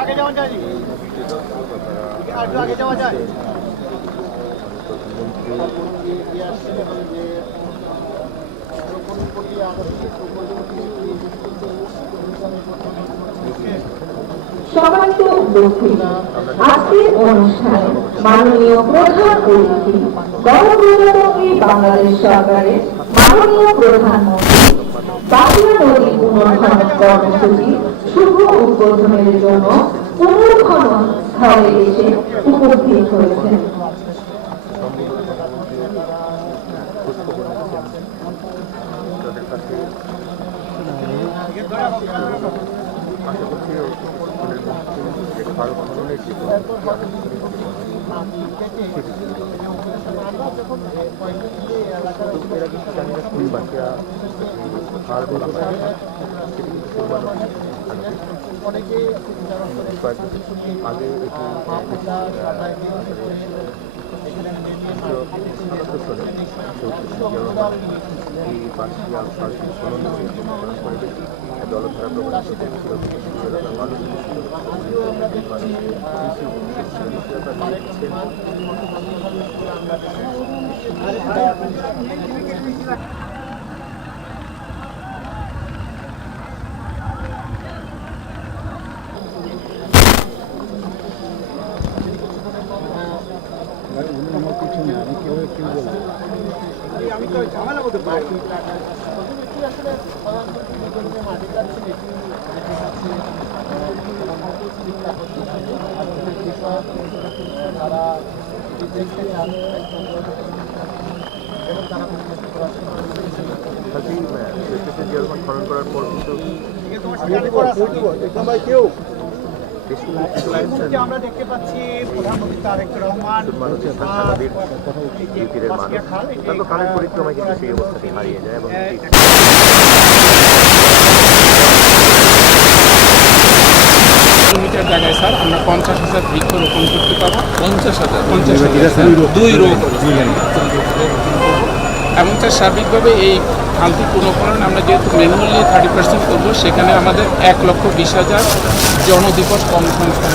আগে যাওয়া যায়, আগে যাওয়া যায়। সম্মানিত উপস্থিতি, আজকের অনুষ্ঠানে মাননীয় প্রধান অতিথি গণপ্রজাতন্ত্রী বাংলাদেশ সরকারের মাননীয় প্রধানমন্ত্রী বাঁকুড়া নদী পুনর্খনন কর্মসূচি শুভ উদ্বোধনের জন্য পুনর্খনন স্থলে এসে উপস্থিত হয়েছেন। আমি তো ঝামেলা করতে পারি আসলে তারা খনন করার পর কেউ আমরা দেখতে পাচ্ছি প্রধানমন্ত্রী তারেক রহমান খালের পরিক্রমায় কিন্তু সেই অবস্থাটি হারিয়ে যায় এবং মিটার জায়গায় স্যার আমরা 50,000 বৃক্ষ রোপণ করতে পারবো। 50,000 দুই রোগ এবং স্যার সার্বিকভাবে এই খালটি পুনঃকরণ আমরা যেহেতু ম্যানুয়ালি 30% করবো, সেখানে আমাদের 1,20,000 জনদিবস কর্মসংস্থান।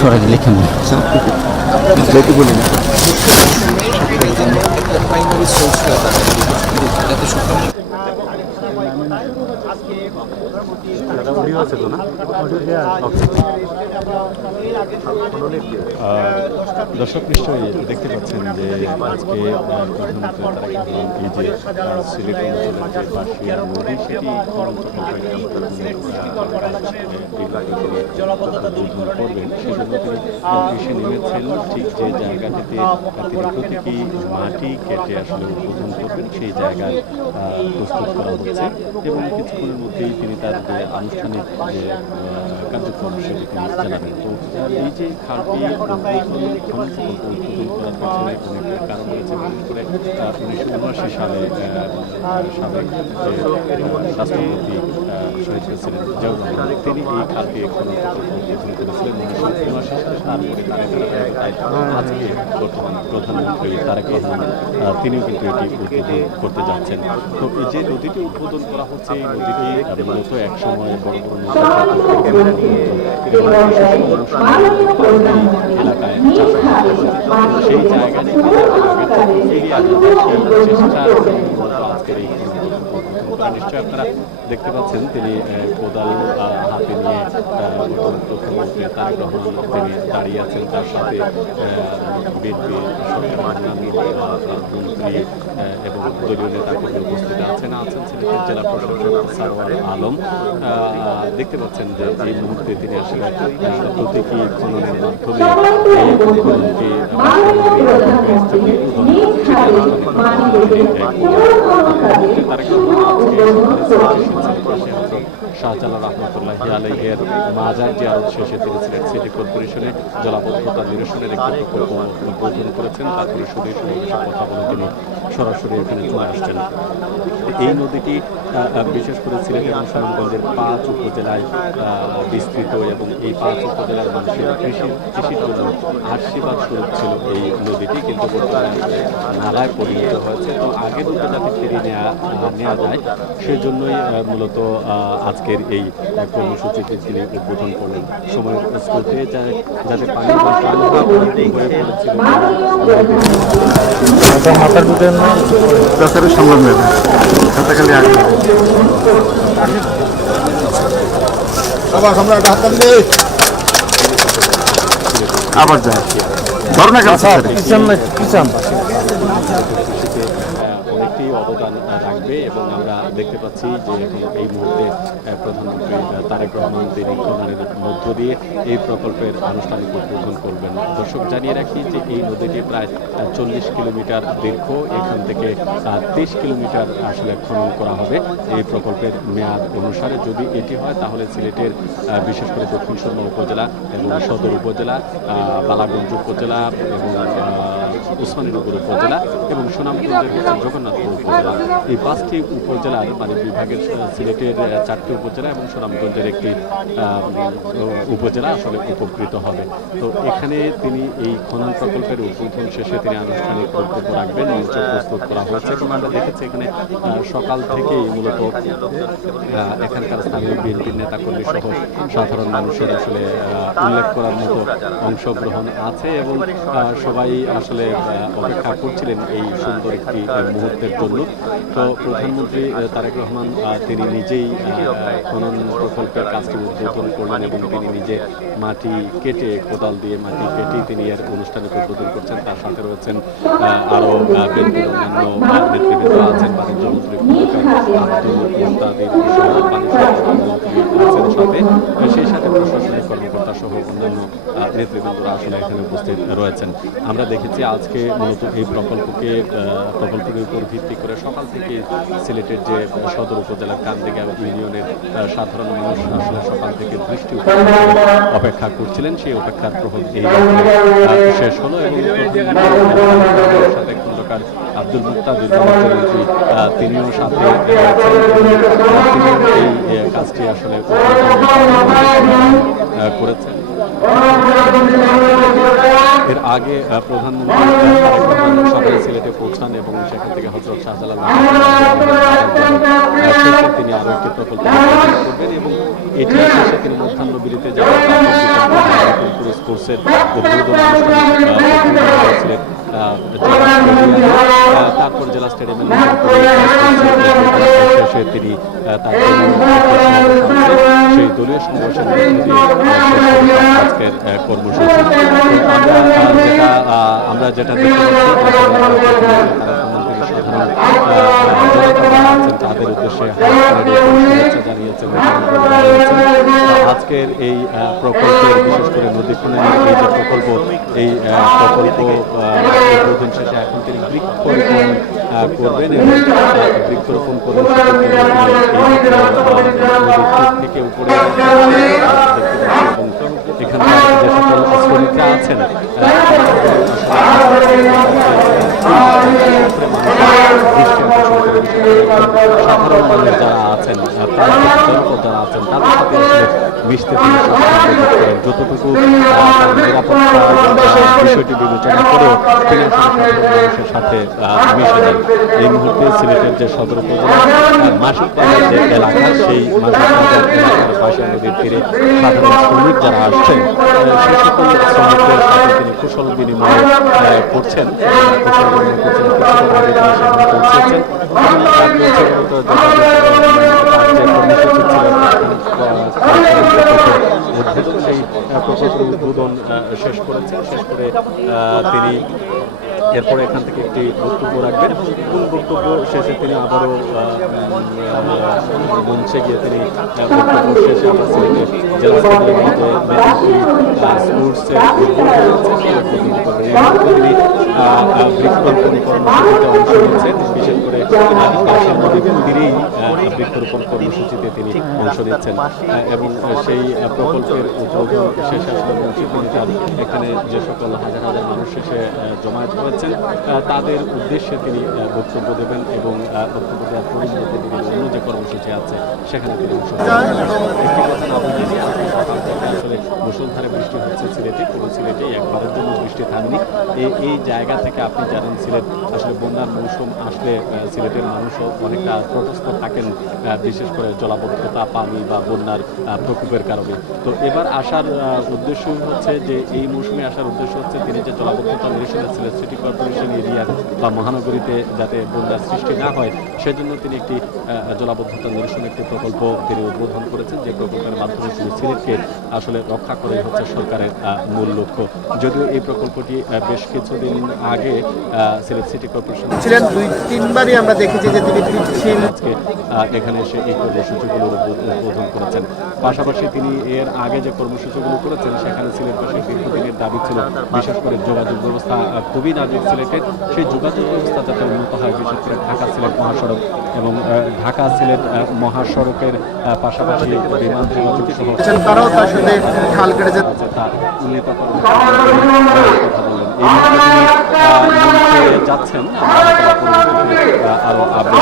সরাই লেখেন বলি না প্রাইমারি সোর্স যাতে দর্শক নিশ্চয়ই দেখতে পাচ্ছেন যে আজকে সিলেট অঞ্চলের যে বাঁশিয়া নদী সেটি খনন উদ্বোধন করবেন, সেজন্য তিনি এসে নেমেছেন ঠিক যে জায়গাটিতে তিনি প্রতীকী মাটি কেটে আসলে উদ্বোধন করবেন সেই জায়গায় প্রস্তুত করা হচ্ছে এবং কিছুক্ষণের মধ্যেই তিনি তার যে আনুষ্ঠানিক যে কার্যক্রম সেটি তিনি চালাবেন। তো এই যে খালটি খনন উদ্বোধন করার পেছনে অনেক কারণ রয়েছে, বিশেষ করে 1979 সালে সাবেক রাষ্ট্রপতি শহীদ প্রেসিডেন্ট জিয়াউর রহমান তিনি এই খালটি খনন উদ্বোধন করেছিলেন 1979 সালে। তারপরে আজকে বর্তমান প্রধানমন্ত্রী তারেক রহমান তিনিও কিন্তু এটি উদ্বোধন করতে যাচ্ছেন। তো এই যে নদীটি উদ্বোধন করা হচ্ছে, এই নদীটি মূলত এক সময় বড় বড় এলাকায় সেই জায়গায় আজকের এই নিশ্চয়ই আপনারা দেখতে পাচ্ছেন তিনি কোদাল হাতে নিয়ে প্রধানমন্ত্রী তারেক রহমান তিনি দাঁড়িয়ে আছেন, তার সাথে বিএনপি সরকারের অন্যান্য মন্ত্রী এবং দলীয় নেতাকর্মী উপস্থিত আছেন সিলেটের জেলা প্রশাসক সারোয়ার আলম, দেখতে পাচ্ছেন যে এই মুহূর্তে তিনি আসলে প্রতীকী খননের মাধ্যমে এই খননকে শাহজালাল রহমতুল্লাহ আলাইহির মাজার জিয়ারত শেষে তিনি সিলেট সিটি কর্পোরেশনে জলাবদ্ধতা নিরসনের একটি প্রকল্প উদ্বোধন করেছেন। তারপরে সুদীর সমাবেশের কথা বলে তিনি সরাসরি এখানে চলে আসছেন। এই নদীটি বিশেষ করে সিলেট এবং সুনামগঞ্জের 5 উপজেলায় বিস্তৃত এবং এই 5 উপজেলার মানুষের কৃষির জন্য আশীর্বাদ স্বরূপ ছিল এই নদীটি, কিন্তু বর্তমানে নালায় পরিণত হয়েছে। তো আগের রূপে যাতে ফিরিয়ে নেওয়া যায় সেজন্যই মূলত আজকের এই কর্মসূচিটি তিনি উদ্বোধন করলেন। সময়ের স্রোতে যাতে পানি মাথার দুধের সংগ্রাম নেবে খালি আগে আবার যায় ধরনা কিষান অনেকটি অবদান রাখবে এবং আমরা দেখতে পাচ্ছি যে এখন এই মুহূর্তে প্রধানমন্ত্রী তারেক রহমান তিনি খননের মধ্য দিয়ে এই প্রকল্পের আনুষ্ঠানিক উদ্বোধন করবেন। দর্শক জানিয়ে রাখি যে এই নদীটি প্রায় 40 কিলোমিটার দীর্ঘ, এখান থেকে 30 কিলোমিটার আসলে খনন করা হবে এই প্রকল্পের মেয়াদ অনুসারে। যদি এটি হয় তাহলে সিলেটের বিশেষ করে দক্ষিণ সুরমা উপজেলা এবং সদর উপজেলা, বালাগঞ্জ উপজেলা এবং উসমানীনগর উপজেলা এবং সুনামগঞ্জের জগন্নাথপুর উপজেলা, এই 5টি উপজেলার মানে বিভাগের সিলেটের 4টি উপজেলা এবং সুনামগঞ্জের একটি উপজেলা আসলে উপকৃত হবে। তো এখানে তিনি এই খনন প্রকল্পের উদ্বোধন শেষে তিনি আনুষ্ঠানিক বক্তব্য রাখবেন। মঞ্চ প্রস্তুত করা হয়েছে এবং আমরা দেখেছি এখানে সকাল থেকেই মূলত এখানকার স্থানীয় বিএনপির নেতাকর্মী সহ সাধারণ মানুষের আসলে উল্লেখ করার মতো অংশগ্রহণ আছে এবং সবাই আসলে অপেক্ষা করছিলেন এই সুন্দর একটি মুহূর্তের জন্য। তো প্রধানমন্ত্রী তারেক রহমান তিনি নিজেই খনন প্রকল্পের কাজটি উদ্বোধন করলেন এবং তিনি নিজে মাটি কেটে কোদাল দিয়ে মাটি কেটেই তিনি এর আনুষ্ঠানিক উদ্বোধন করছেন। তার সাথে রয়েছেন আরও বিএনপির অন্যান্য নেতৃবৃন্দ আছেন, বাণিজ্য মন্ত্রী আব্দুল মুক্তাদির আছেন সাথে, সেই সাথে প্রশাসনিক কর্মকর্তা সহ অন্যান্য নেতৃবৃন্দরা আসলে এখানে উপস্থিত রয়েছেন। আমরা দেখেছি আজকে মূলত এই প্রকল্পের উপর ভিত্তি করে সকাল থেকে সিলেটের যে সদর উপজেলার কান্দিগা ইউনিয়নের সাধারণ মানুষ আসলে সকাল থেকে বৃষ্টি অপেক্ষা করছিলেন। সেই অপেক্ষার প্রহর এই শেষ হলো এবং সাথে খন্দকার আব্দুল মুক্তাদির মন্ত্রী তিনিও সাথে এই কাজটি আসলে করেছেন। এর আগে প্রধানমন্ত্রী সকালে সিলেটে পৌঁছান এবং সেখান থেকে হযরত শাহজালাল তিনি আরো একটি প্রকল্প করবেন এবং এটি শেষে তিনি মধ্যাহ্ন বিরতিতে যাবেন স্পোর্টসের উদ্বোধন ছিলেন। তারপর জেলা স্টেডিয়ামে শেষে তিনি সেই দলীয় সমাবেশের আজকের কর্মসূচি আমরা যেটা দেখতে তাদের উদ্দেশ্যে জানিয়েছেন। আজকের এই প্রকল্পের বিশেষ করে নদী খননের এই যে প্রকল্প, এই প্রকল্প উদ্বোধন শেষে এখন তিনি বৃক্ষরোপণ করবেন এবং বৃক্ষরোপণ করে থেকে উপরে এবং এখানকার যে সকল শ্রমিকরা আছেন সাধারণ মানুষ যারা আছেন, জনপদ যারা আছেন তাদের সাথে আসলে মিশতে তিনি যতটুকু নিরাপত্তা বিষয়টি বিবেচনা করেও তিনি আসলে মানুষের সাথে মিশে যান। এই মুহূর্তে সিলেটের যে সদর উপজেলা মাসিক বাজার যে এলাকা, সেই মাসিক বাজার এলাকার পাশে নদীর তীরে সাধারণ শ্রমিক যারা আসছেন সেই সকল শ্রমিকদের সাথে তিনি কুশল বিনিময় করছেন। কুশল বিনিময় করছেন পৌঁছেছেন উদ্বোধন, সেই প্রকল্পের উদ্বোধন শেষ করেছেন। শেষ করে তিনি এরপরে এখান থেকে একটি বক্তব্য রাখবেন এবং কোন বক্তব্য শেষে তিনি আবারও মঞ্চে গিয়ে তিনি বক্তব্য শেষে আমরা সিলেটের জেলা স্পোর্টসের বৃক্ষরোপণ কর্মসূচিতে অংশ নিচ্ছেন, বিশেষ করে নদীর তীরেই বৃক্ষরোপণ কর্মসূচিতে তিনি অংশ নিচ্ছেন এবং সেই প্রকল্পের উদ্বোধন শেষে আসলে মঞ্চে তিনি তার এখানে যে সকল হাজার হাজার মানুষ এসে জমায়েত করেছেন তাদের উদ্দেশ্যে তিনি বক্তব্য দেবেন এবং বক্তব্য দেওয়ার পরিবর্তে তিনি অন্য যে কর্মসূচি আছে সেখানে তিনি অংশ আসলে মুষলধারে বৃষ্টি হচ্ছে সিলেটে, পুরো সিলেটে একবারের জন্য বৃষ্টি থামেনি। এই জায়গা থেকে আপনি জানেন সিলেট আসলে বন্যার মৌসুম আসলে সিলেটের মানুষও অনেকটা তটস্থ থাকেন, বিশেষ করে জলাবদ্ধতা, পানি বা বন্যার প্রকোপের কারণে। তো এবার আসার উদ্দেশ্য হচ্ছে যে এই মৌসুমে আসার উদ্দেশ্য হচ্ছে তিনি যে জলাবদ্ধতা নিরসনে সিলেট সিটি কর্পোরেশন এরিয়ার বা মহানগরীতে যাতে বন্যার সৃষ্টি না হয় সেজন্য তিনি একটি জলাবদ্ধতা নিরসন একটি প্রকল্প তিনি উদ্বোধন করেছেন, যে প্রকল্পের মাধ্যমে তিনি সিলেটকে আসলে রক্ষা করে হচ্ছে সরকারের মূল লক্ষ্য। যদিও এই প্রকল্পটি বেশ কিছুদিন আগে সিলেট সিটি কর্পোরেশন ছিলেন 2-3বারই আমরা দেখেছি যে তিনি পিছিয়ে আজকে এখানে এসে এই কর্মসূচিগুলোর উদ্বোধন করেছেন। পাশাপাশি তিনি এর আগে যে কর্মসূচিগুলো করেছেন সেখানে সিলেটবাসীর দীর্ঘদিনের দাবি ছিল বিশেষ করে যোগাযোগ ব্যবস্থা খুবই নাজুক সিলেটের, সেই যোগাযোগ ব্যবস্থা যাতে উন্নত হয়, বিশেষ করে ঢাকা সিলেট মহাসড়ক এবং ঢাকা সিলেট মহাসড়কের পাশাপাশি বিমান যোগাযোগ সহ তারাও তার সাথে খাল কেটে তার উল্লেখ এই মুহূর্তে যাচ্ছেন আরো আপডেট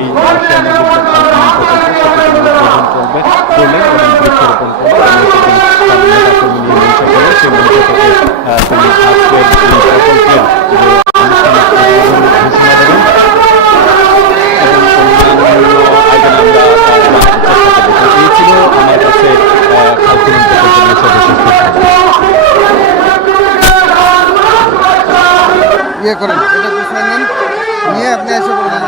এই করলেন এবং বৃক্ষরোপণ করলেন তিনি আজকের প্রকল্পের এই ছিল আমার কাছে ইয়ে করেন, এটা গুছিয়ে নেন, নিয়ে আপনি এসে বলবেন